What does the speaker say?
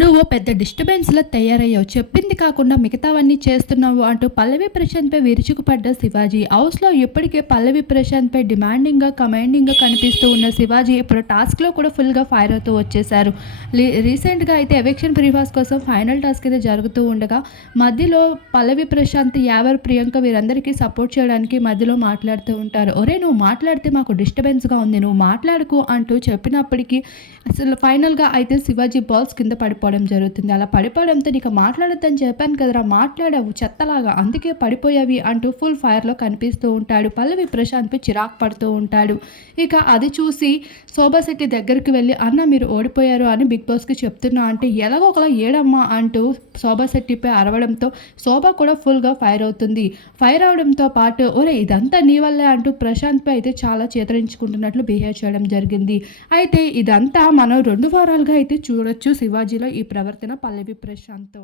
నువ్వు పెద్ద డిస్టర్బెన్స్లో తయారయ్యావు. చెప్పింది కాకుండా మిగతావన్నీ చేస్తున్నావు అంటూ పల్లవి ప్రశాంత్పై విరుచుకుపడ్డ శివాజీ. హౌస్లో ఇప్పటికే పల్లవి ప్రశాంత్పై డిమాండింగ్గా కమాండింగ్గా కనిపిస్తూ ఉన్న శివాజీ ఇప్పుడు టాస్క్లో కూడా ఫుల్గా ఫైర్ అవుతూ వచ్చేశారు. రీసెంట్గా అయితే ఎవిక్షన్ ప్రీవాస్ కోసం ఫైనల్ టాస్క్ అయితే జరుగుతూ ఉండగా మధ్యలో పల్లవి ప్రశాంత్ యావర్ ప్రియాంక వీరందరికీ సపోర్ట్ చేయడానికి మధ్యలో మాట్లాడుతూ ఉంటారు. ఒరే నువ్వు మాట్లాడితే మాకు డిస్టర్బెన్స్గా ఉంది. నువ్వు మాట్లాడుకు అంటూ చెప్పినప్పటికీ అసలు ఫైనల్గా అయితే శివాజీ బాల్స్ కింద పడిపో పడిపోవడం జరుగుతుంది. అలా పడిపోవడంతో నీకు మాట్లాడొద్దని చెప్పాను కదరా మాట్లాడావు చెత్తలాగా. అందుకే పడిపోయావి అంటూ ఫుల్ ఫైర్లో కనిపిస్తూ ఉంటాడు. పల్లవి ప్రశాంత్పై చిరాకు పడుతూ ఉంటాడు. ఇక అది చూసి శోభాశెట్టి దగ్గరికి వెళ్ళి అన్న మీరు ఓడిపోయారు అని బిగ్ బాస్కి చెప్తున్నా అంటే ఎలాగో ఒకలా ఏడమ్మా అంటూ శోభాశెట్టిపై అరవడంతో శోభ కూడా ఫుల్గా ఫైర్ అవుతుంది. ఫైర్ అవడంతో పాటు ఒరే ఇదంతా నీ వల్లే అంటూ ప్రశాంత్పై అయితే చాలా చేతరించుకుంటున్నట్లు బిహేవ్ చేయడం జరిగింది. అయితే ఇదంతా మనం రెండు వారాలుగా అయితే చూడొచ్చు. శివాజీలో ఈ ప్రవర్తన పల్లవి ప్రశాంత్